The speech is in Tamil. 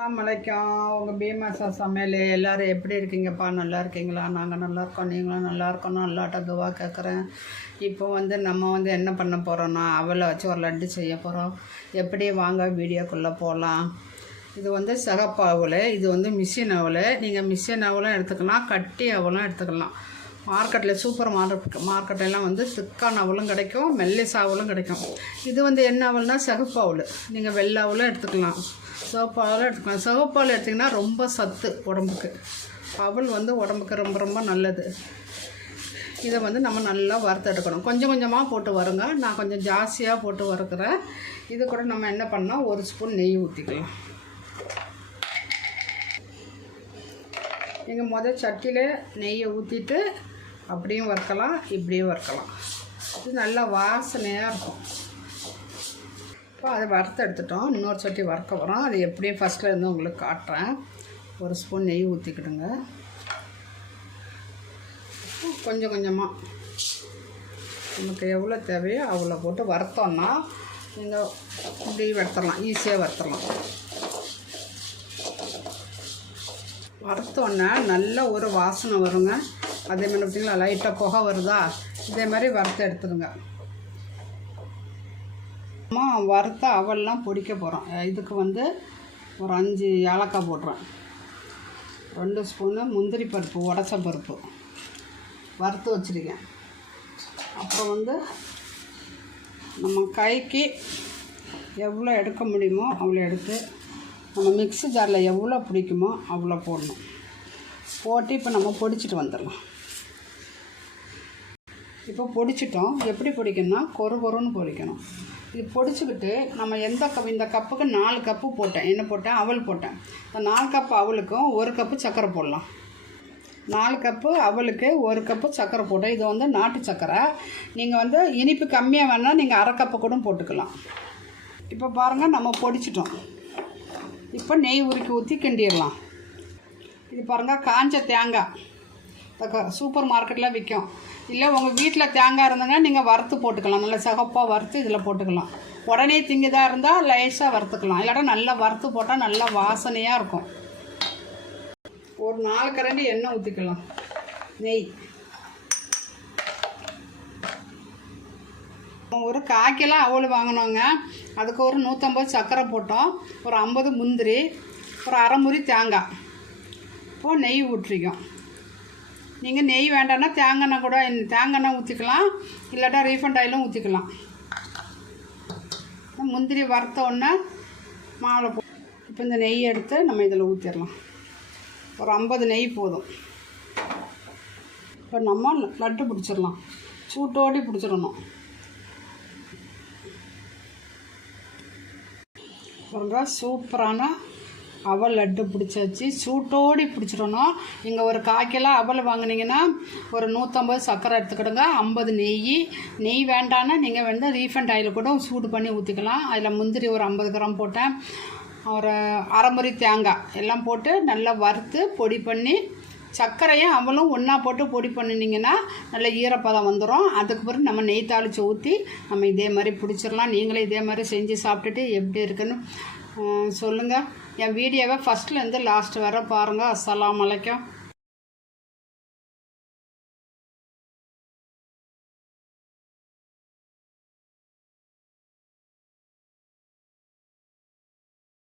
அலைக்கும் உங்கள் பீமாசா சமையல் எல்லோரும் எப்படி இருக்கீங்கப்பா? நல்லா இருக்கீங்களா? நாங்கள் நல்லா இருக்கோம். நீங்களும் நல்லா இருக்கணும். நல்லாட்ட துவா கேட்குறேன். இப்போ நம்ம என்ன பண்ண போகிறோன்னா, அவலை வச்சு ஒரு லட்டு செய்ய போகிறோம். எப்படி வாங்க வீடியோக்குள்ளே போகலாம். இது சிகப்பு அவலை, இது மிஷின் அவலை. நீங்கள் மிஷின் அவலும் எடுத்துக்கலாம், கட்டி அவலும் எடுத்துக்கலாம். மார்க்கெட்டில் சூப்பர் மார்க்கெட்டெல்லாம் திக்கான அவலும் கிடைக்கும், மெல்லிசா அவலும் கிடைக்கும். இது என்ன அவல்னால் சிகப்பு அவல். நீங்கள் வெள்ளை அவலும் எடுத்துக்கலாம், சிவப்பு அவலும் எடுத்துக்கலாம். சிவப்பு அவல் எடுத்திங்கன்னா ரொம்ப சத்து உடம்புக்கு. அவல் உடம்புக்கு ரொம்ப ரொம்ப நல்லது. இதை நம்ம நல்லா வறுத்தெடுக்கணும். கொஞ்சம் கொஞ்சமாக போட்டு வருங்க. நான் கொஞ்சம் ஜாஸ்தியாக போட்டு வறுக்கிறேன். இது கூட நம்ம என்ன பண்ணால் 1 ஸ்பூன் நெய் ஊற்றிக்கலாம். நீங்கள் சட்டியில் நெய்யை ஊற்றிட்டு அப்படியும் வறுக்கலாம், இப்படியும் வறுக்கலாம். இது நல்லா வாசனையாக இருக்கும். இப்போ அதை வறுத்து எடுத்துட்டோம். இன்னொரு சட்டி வறுக்க போகிறோம். அது எப்படியும் ஃபஸ்ட்டில் இருந்து உங்களுக்கு காட்டுறேன். 1 ஸ்பூன் நெய் ஊற்றிக்கிடுங்க. கொஞ்சம் கொஞ்சமாக நமக்கு எவ்வளோ தேவையோ அவ்வளோ போட்டு வறுத்தோன்னா நீங்கள் இப்படி வறுத்துடலாம், ஈஸியாக வறுத்துடலாம். வறுத்தோன்னே நல்ல ஒரு வாசனை வருங்க. அதே மாதிரி பார்த்திங்களா, லைட்டாக புகை வருதா, இதே மாதிரி வறுத்து எடுத்துருங்க. வறுத்த அவல்லாம் பொடிக்க போகிறோம். இதுக்கு ஒரு 5 ஏலக்காய் போடுறேன். 2 ஸ்பூனு முந்திரி பருப்பு, உடச்ச பருப்பு வறுத்து வச்சுருக்கேன். அப்புறம் நம்ம கைக்கு எவ்வளோ எடுக்க முடியுமோ அவ்வளோ எடுத்து நம்ம மிக்ஸி ஜாரில் எவ்வளோ பிடிக்குமோ அவ்வளோ போடணும். போட்டு இப்போ நம்ம பொடிச்சிட்டு வந்துடலாம். இப்போ பொடிச்சிட்டோம். எப்படி பொடிக்கணும்னா கொருன்னு பொடிக்கணும். இது பொடிச்சுக்கிட்டு நம்ம இந்த கப்புக்கு 4 கப்பு போட்டேன். என்ன போட்டேன்? அவல் போட்டேன். இந்த 4 கப்பு அவலுக்கும் 1 கப்பு சர்க்கரை போடலாம். 4 கப்பு அவலுக்கு 1 கப்பு சர்க்கரை போட்டேன். இது நாட்டு சர்க்கரை. நீங்கள் இனிப்பு கம்மியாக வேணால் நீங்கள் அரை கப்பு கூட போட்டுக்கலாம். இப்போ பாருங்கள், நம்ம பொடிச்சிட்டோம். இப்போ நெய் உருக்கி ஊற்றி கிண்டிடலாம். இது பாருங்கள், காஞ்ச தேங்காய் சூப்பர் மார்க்கெட்டில் விற்கும். இல்லை உங்கள் வீட்டில் தேங்காய் இருந்தங்க நீங்கள் வறுத்து போட்டுக்கலாம். நல்லா சிகப்பாக வறுத்து இதில் போட்டுக்கலாம். உடனே திங்கதாக இருந்தால் லேசாக வறுத்துக்கலாம். இல்லாட்டா நல்லா வறுத்து போட்டால் நல்லா வாசனையாக இருக்கும். ஒரு 4 கரண்டி எண்ணெய் ஊற்றிக்கலாம். நெய் ஒரு 1/4 கிலோ அவல் வாங்கினோங்க. அதுக்கு ஒரு 150 சர்க்கரை போட்டோம். ஒரு 50 முந்திரி, ஒரு அரை முறி தேங்காய். இப்போது நெய் ஊற்றிக்கும். நீங்கள் நெய் வேண்டாம்னா தேங்காய் கூட தேங்காய் ஊற்றிக்கலாம், இல்லாட்டா ரீஃபண்ட் ஆயிலும் ஊற்றிக்கலாம். முந்திரி வறுத்த உடனே மாவில் இப்போ இந்த நெய் எடுத்து நம்ம இதில் ஊற்றிடலாம். ஒரு 50 நெய் போதும். இப்போ நம்ம லட்டு பிடிச்சிடலாம். சூட்டோடி பிடிச்சிடணும். சூப்பரான அவல் லட்டு பிடிச்சாச்சு. சூட்டோடி பிடிச்சிடணும். நீங்கள் ஒரு 1/4 கிலோ அவல் வாங்கினீங்கன்னா ஒரு 150 சர்க்கரை எடுத்துக்கிடுங்க. 50 நெய் வேண்டான்னா நீங்கள் ரீஃபண்ட் ஆயில் கூட சூடு பண்ணி ஊற்றிக்கலாம். அதில் முந்திரி ஒரு 50 கிராம் போட்டேன். ஒரு அரை முறி தேங்காய் எல்லாம் போட்டு நல்லா வறுத்து பொடி பண்ணி, சர்க்கரையும் அவலும் ஒன்றா போட்டு பொடி பண்ணினீங்கன்னா நல்ல ஈரப்பதம் வந்துடும். அதுக்கு பிறகு நம்ம நெய் தாளித்து ஊற்றி நம்ம இதே மாதிரி பிடிச்சிடலாம். நீங்களே இதே மாதிரி செஞ்சு சாப்பிட்டுட்டு எப்படி இருக்குன்னு சொல்லுங்கள். என் வீடியோவை ஃபஸ்ட்லேருந்து லாஸ்ட் வர பாருங்கள். அஸ்ஸலாமு அலைக்கும்.